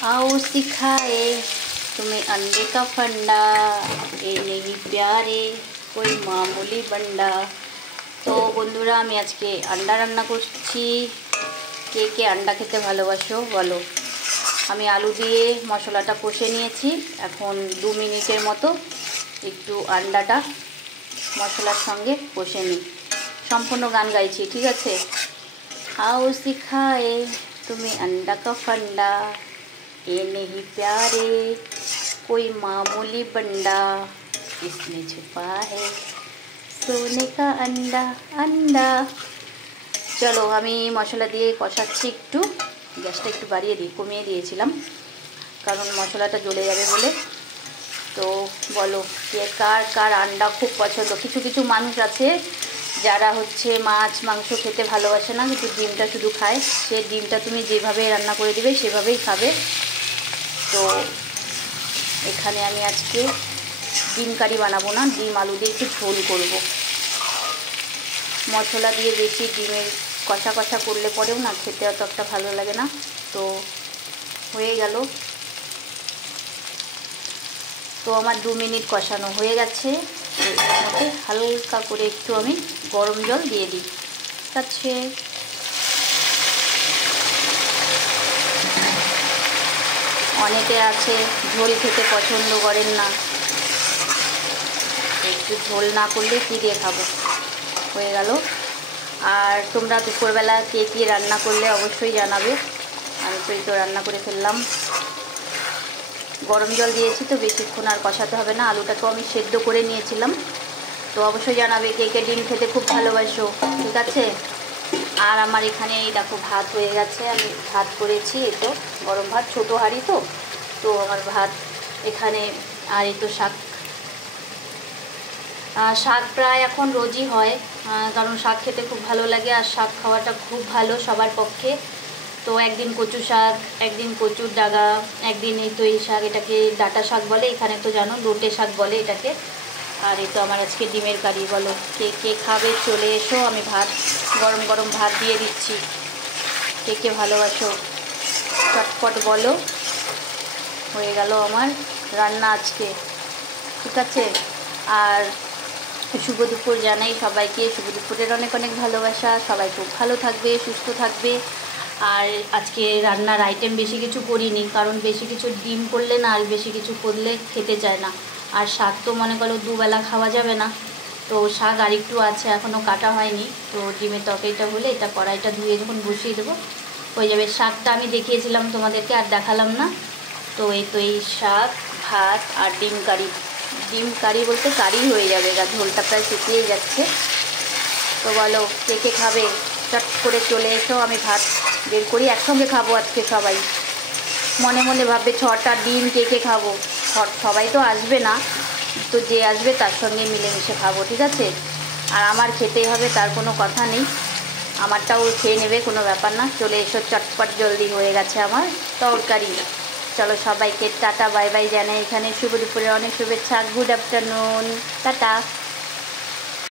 आओ सिखाए तुम्हें अंडे का फंडा, ये नहीं प्यारे कोई मामूली बंडा। तो बंधुरा আমি আজকে আন্ডা রান্না করছি। কে কে আন্ডা খেতে ভালোবাসো বলো। আমি আলু দিয়ে মশলাটা কষে নিয়েছি। এখন 2 মিনিটের মতো একটু আন্ডাটা মশলার সঙ্গে কষে নিই। সম্পূর্ণ গান গাইছি, ঠিক আছে। आओ सिखाए तुम्हें अंडा का फंडा, ये नहीं प्यारे कोई मामूली बंडा, इसमें छुपा है सोने का अंडा अंडा। चलो আমি মশলা দিয়ে কষাচ্ছি। একটু গ্যাসটা একটু বাড়িয়ে দিই, কমিয়ে দিয়েছিলাম কারণ মশলাটা জ্বলে যাবে বলে। তো বলো কে কার কার আন্ডা খুব পছন্দ। কিছু কিছু মানুষ আছে যারা হচ্ছে মাছ মাংস খেতে ভালোবাসে না, কিন্তু ডিমটা শুধু খায়। সে ডিমটা তুমি যেভাবে রান্না করে দিবে সেভাবেই খাবে। তো এখানে আমি আজকে ডিম কারি বানাবো না, ডিম আলু দিয়ে একটু ঝোল করব। মশলা দিয়ে বেশি ডিমের কষা কষা করলে পরেও না খেতে অত একটা ভালো লাগে না। তো হয়ে গেল। তো আমার 2 মিনিট কষানো হয়ে গেছে। এর মধ্যে হালকা করে একটু আমি গরম জল দিয়ে দিই। ঠিক আছে, অনেকে আছে ঝোল খেতে পছন্দ করেন না, একটু ঝোল না করলে কী দিয়ে খাবো। হয়ে গেল। আর তোমরা দুপুরবেলা কে কী রান্না করলে অবশ্যই জানাবে। আমি তো এই তো রান্না করে ফেললাম। গরম জল দিয়েছি তো বেশিক্ষণ আর কষাতে হবে না। আলুটাকেও আমি সেদ্ধ করে নিয়েছিলাম। তো অবশ্যই জানাবে কে কে ডিম খেতে খুব ভালোবাসো, ঠিক আছে। আর আমার এখানে এই দেখো ভাত হয়ে গেছে। আমি ভাত করেছি, এই তো গরম ভাত, ছোটো হাঁড়ি তো। তো আমার ভাত এখানে। আর এই তো শাক প্রায় এখন রোজই হয়, কারণ শাক খেতে খুব ভালো লাগে। আর শাক খাওয়াটা খুব ভালো সবার পক্ষে। তো একদিন কচু শাক, একদিন কচুর ডাগা, একদিন এই তো এই শাক, এটাকে ডাঁটা শাক বলে, এখানে তো জানো লোটে শাক বলে এটাকে। আর এই তো আমার আজকে ডিমের কারি। বলো কে কে খাবে, চলে এসো। আমি ভাত গরম গরম ভাত দিয়ে দিচ্ছি। কে কে ভালোবাসো চটপট বলো। হয়ে গেল আমার রান্না আজকে, ঠিক আছে। আর শুভ দুপুর জানাই সবাইকে। শুভ দুপুরের অনেক অনেক ভালোবাসা। সবাই খুব ভালো থাকবে, সুস্থ থাকবে। আর আজকে রান্নার আইটেম বেশি কিছু করিনি, কারণ বেশি কিছু ডিম করলে না আর বেশি কিছু করলে খেতে চায় না। আর শাক তো মনে করো দুবেলা খাওয়া যাবে না। তো শাক আর একটু আছে, এখনও কাটা হয়নি। তো ডিমের তরকারিটা হলে এটা কড়াইটা ধুয়ে যখন বসিয়ে দেবো হয়ে যাবে। শাকটা আমি দেখিয়েছিলাম তোমাদেরকে, আর দেখালাম না। তো এই তো এই শাক, ভাত আর ডিম কারি। ডিম কারি বলতে কারি হয়ে যাবে, ঝোলটা প্রায় শুকিয়ে যাচ্ছে। তো বলো কে কে খাবে, চট করে চলে এসো। আমি ভাত বের করি, একসঙ্গে খাবো আজকে সবাই। মনে মনে ভাববে 6টা ডিম কে কে খাবো। সবাই তো আসবে না, তো যে আসবে তার সঙ্গে মিলেমিশে খাবো, ঠিক আছে। আর আমার খেতেই হবে তার কোনো কথা নেই, আমারটাও খেয়ে নেবে, কোনো ব্যাপার না। চলে এসো, চটপট জলদি হয়ে গেছে আমার তরকারি। চলো সবাইকে টাটা বাই বাই জানাই। এখানে শুভ দুপুরে অনেক শুভেচ্ছা। Good afternoon, tata.